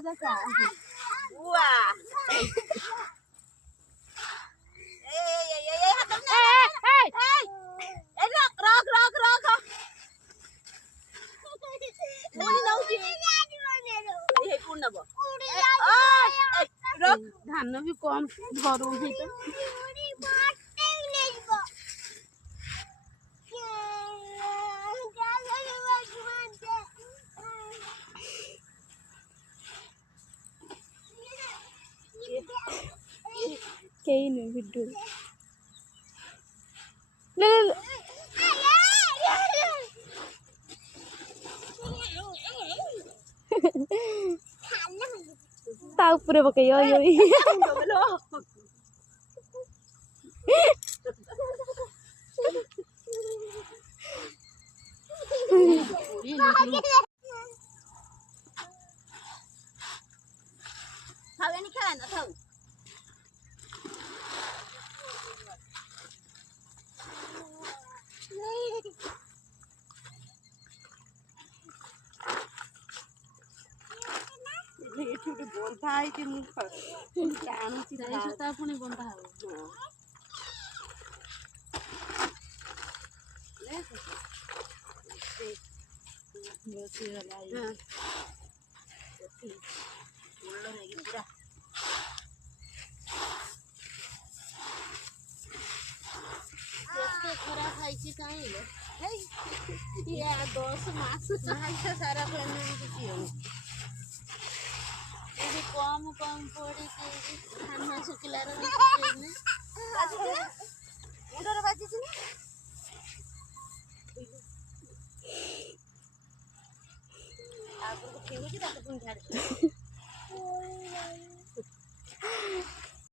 राजा का बुआ धान भी कम धरू कहीं नहीं भिड्डू ले ले ता ऊपर पकइयो यो खावे नहीं खाए ना खाऊ छोटे बोलता है कि मुख कान सी ता पुणी बंधा हो बसी वाला है मुल्लो नहीं गिरा केते खरा खाइछि काई ले या 10 मास माइसा सारा पेने किछि हो ये कम कम पड़ी के खाना सुकिला रे ने मुंडर बाजी छी आगु को फेउ छी ता पुणी झाड़